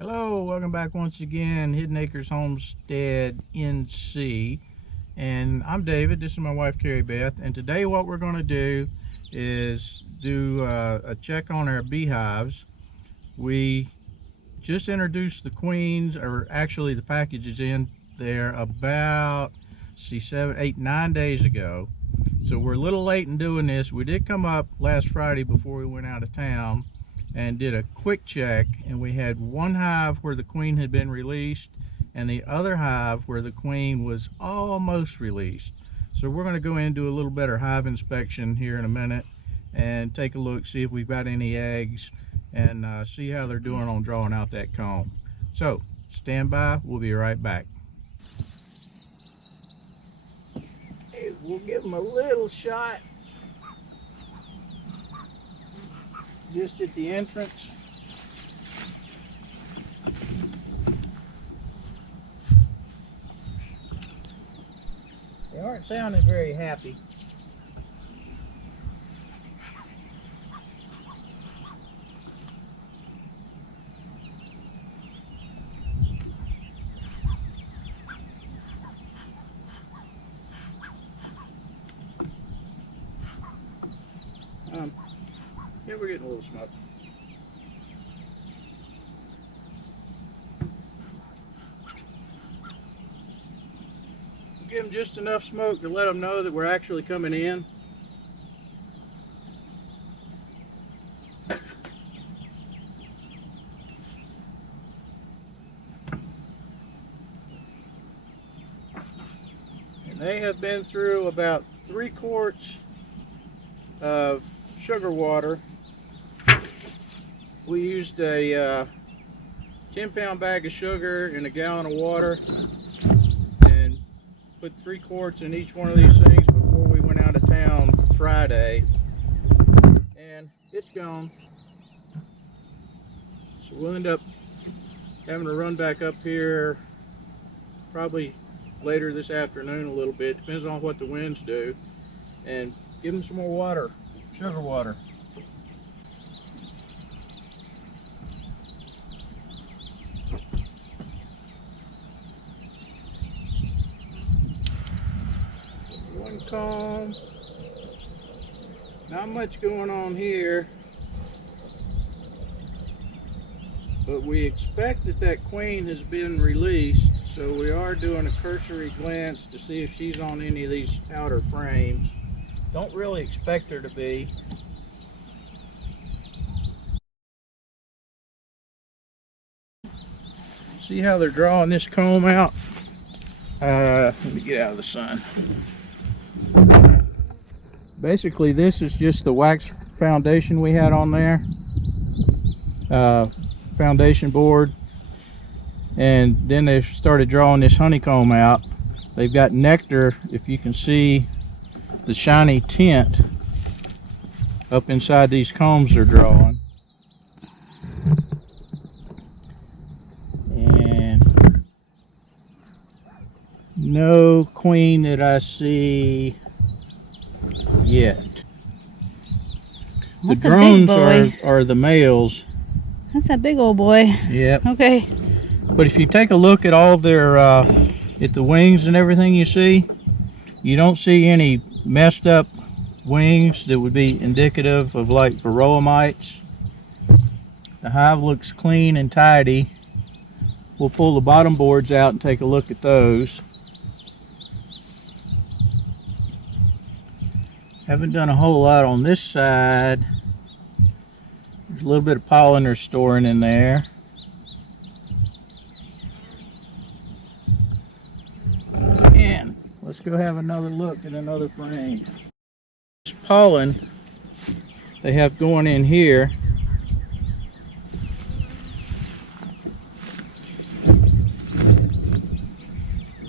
Hello, welcome back once again, Hidden Acres Homestead NC, and I'm David. This is my wife Carrie Beth, and today what we're going to do is do a check on our beehives. We just introduced the queens, or actually the packages in there about 7, 8, 9 days ago. So we're a little late in doing this. We did come up last Friday before we went out of town and did a quick check, and we had one hive where the queen had been released and the other hive where the queen was almost released. So we're going to go in and do a little better hive inspection here in a minute and take a look, see if we've got any eggs, and see how they're doing on drawing out that comb. So stand by, we'll be right back. Hey, we'll give them a little shot just at the entrance. They aren't sounding very happy. Yeah, we're getting a little smoke. Give them just enough smoke to let them know that we're actually coming in. And they have been through about 3 quarts of sugar water. We used a 10-pound bag of sugar in a gallon of water and put 3 quarts in each one of these things before we went out of town Friday, and it's gone. So we'll end up having to run back up here probably later this afternoon a little bit, depends on what the winds do, and give them some more water, sugar water. One comb, not much going on here, but we expect that that queen has been released, so we are doing a cursory glance to see if she's on any of these outer frames. Don't really expect her to be. See how they're drawing this comb out? Let me get out of the sun. Basically, this is just the wax foundation we had on there. Foundation board. And then they started drawing this honeycomb out. They've got nectar, if you can see the shiny tint up inside these combs they're drawing. And no queen that I see yet. That's the drones are the males. That's a big old boy. Yep. Okay. But if you take a look at all their at the wings and everything you see, you don't see any messed up wings that would be indicative of like varroa mites. The hive looks clean and tidy. We'll pull the bottom boards out and take a look at those. Haven't done a whole lot on this side. There's a little bit of pollen they're storing in there. And let's go have another look at another frame. This pollen they have going in here.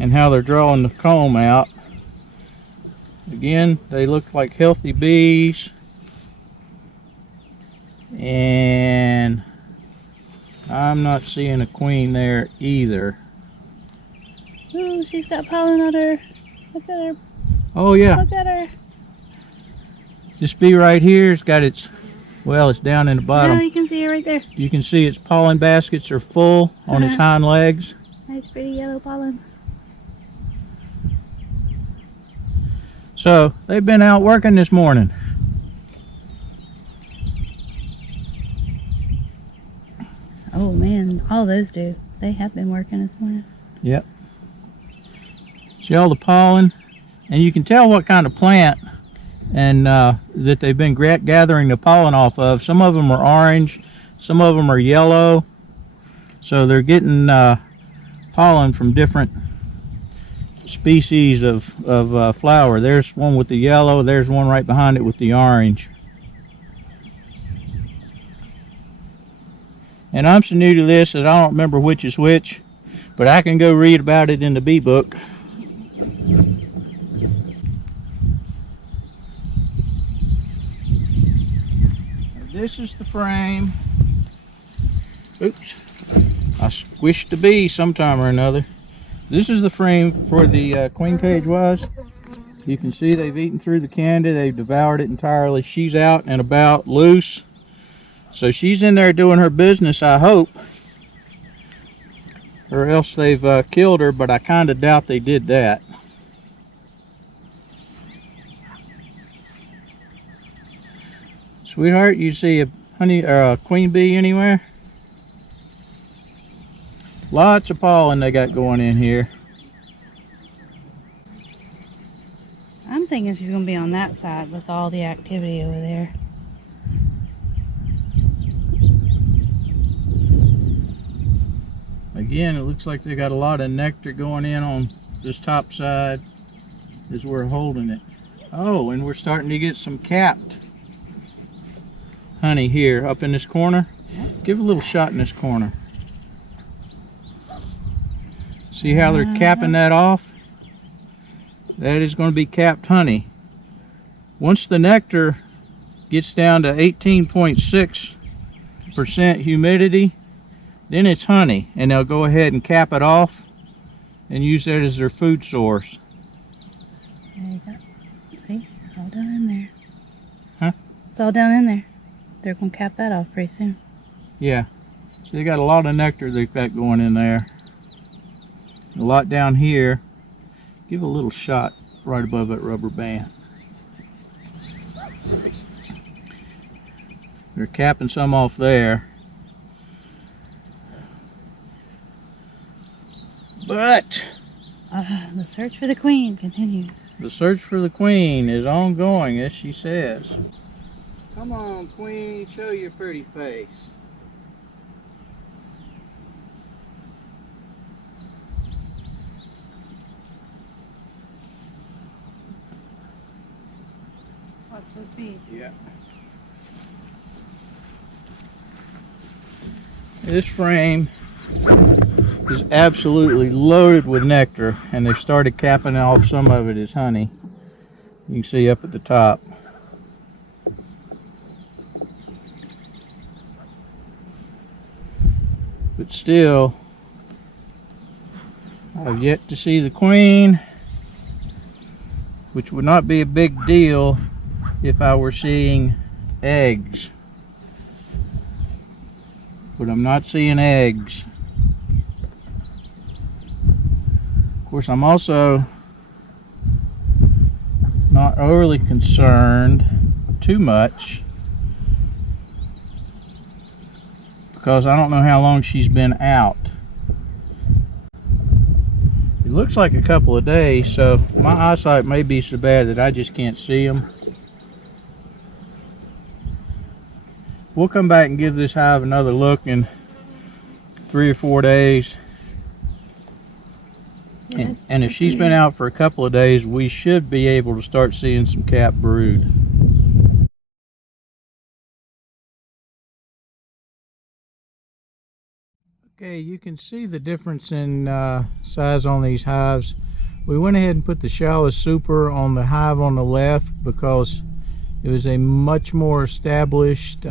And how they're drawing the comb out. Again, they look like healthy bees. And I'm not seeing a queen there either. Ooh, she's got pollen on her. Look at her. Oh yeah. Look at her. This bee right here has got its Well, it's down in the Oh, bottom. you can see it right there. You can see its pollen baskets are full on its hind legs. Nice pretty yellow pollen. So they've been out working this morning. Oh man, all those do. They have been working this morning. Yep. See all the pollen, and you can tell what kind of plant and that they've been gathering the pollen off of. Some of them are orange, some of them are yellow. So they're getting pollen from different species of flower. There's one with the yellow, there's one right behind it with the orange. And I'm so new to this that I don't remember which is which, but I can go read about it in the bee book. This is the frame. Oops, I squished the bee sometime or another. This is the frame for the queen cage was. You can see they've eaten through the candy. They've devoured it entirely. She's out and about loose. So she's in there doing her business, I hope. Or else they've killed her, but I kind of doubt they did that. Sweetheart, you see a honey or a queen bee anywhere? Lots of pollen they got going in here. I'm thinking she's gonna be on that side with all the activity over there. Again, it looks like they got a lot of nectar going in on this top side as we're holding it. Oh, and we're starting to get some capped honey here up in this corner. Give a little shot in this corner. See how they're capping that off? That is going to be capped honey. Once the nectar gets down to 18.6% humidity, then it's honey, and they'll go ahead and cap it off and use that as their food source. There you go. See? All down in there. Huh? It's all down in there. They're going to cap that off pretty soon. Yeah. So they got a lot of nectar they've got going in there. A lot down here. Give a little shot right above that rubber band. They're capping some off there. But the search for the queen continues. the search for the queen is ongoing, as she says. Come on, queen, show your pretty face. Watch those bees. Yeah. This frame is absolutely loaded with nectar, and they've started capping off some of it as honey. You can see up at the top. But still, I've yet to see the queen, which would not be a big deal if I were seeing eggs. But I'm not seeing eggs. Of course, I'm also not overly concerned too much because I don't know how long she's been out. It looks like a couple of days, so my eyesight may be so bad that I just can't see them. We'll come back and give this hive another look in 3 or 4 days. Yes, and if she's been out for a couple of days, we should be able to start seeing some capped brood. Okay, you can see the difference in size on these hives. We went ahead and put the shallow super on the hive on the left because it was a much more established,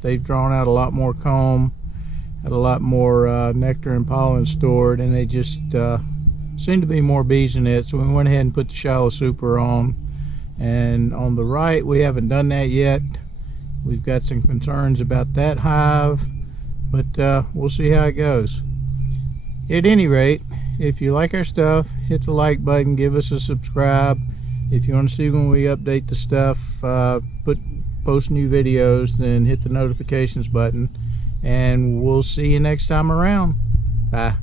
they've drawn out a lot more comb, had a lot more nectar and pollen stored, and they just seemed to be more bees in it, so we went ahead and put the shallow super on. And on the right, we haven't done that yet. We've got some concerns about that hive, but we'll see how it goes. At any rate, if you like our stuff, hit the like button, give us a subscribe. If you want to see when we update the stuff, post new videos, then hit the notifications button, and we'll see you next time around. Bye.